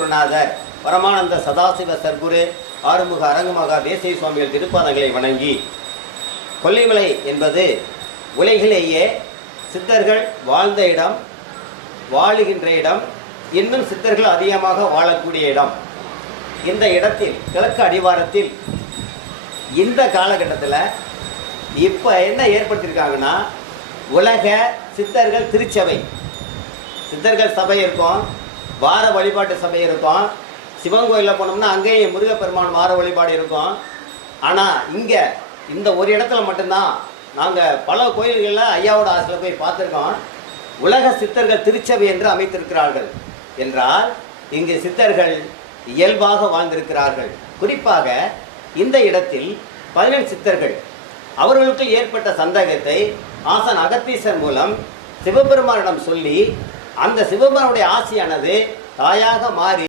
குருநாதர் பரமானந்த சதாசிவ சர்க்குரு ஆறுமுக அரங்கமகா தேசிய சுவாமிகள் திருப்பாதங்களை வணங்கி, கொல்லிமலை என்பது உலகிலேயே சித்தர்கள் வாழ்ந்த இடம், வாழுகின்ற இடம், இன்னும் சித்தர்கள் அதிகமாக வாழக்கூடிய இடம். இந்த இடத்தில் கிழக்கு அடிவாரத்தில் இந்த காலகட்டத்தில் இப்போ என்ன ஏற்படுத்தியிருக்காங்கன்னா, உலக சித்தர்கள் திருச்சபை, சித்தர்கள் சபை இருக்கும், வார வழிபாட்டு சபை இருக்கும். சிவன் கோயிலில் போனோம்னா அங்கேயும் முருகப்பெருமான் வார வழிபாடு இருக்கும். ஆனால் இங்கே இந்த ஒரு இடத்துல மட்டும்தான் நாங்கள் பல கோயில்களில் ஐயாவோட ஆசிரியர் போய் பார்த்துருக்கோம். உலக சித்தர்கள் திருச்சபை என்று அமைத்திருக்கிறார்கள் என்றால் இங்கு சித்தர்கள் இயல்பாக வாழ்ந்திருக்கிறார்கள். குறிப்பாக இந்த இடத்தில் 17 சித்தர்கள் அவர்களுக்கு ஏற்பட்ட சந்தேகத்தை ஆசான் அகத்தீசர் மூலம் சிவபெருமானிடம் சொல்லி, அந்த சிவபெருமானுடைய ஆசியானது தாயாக மாறி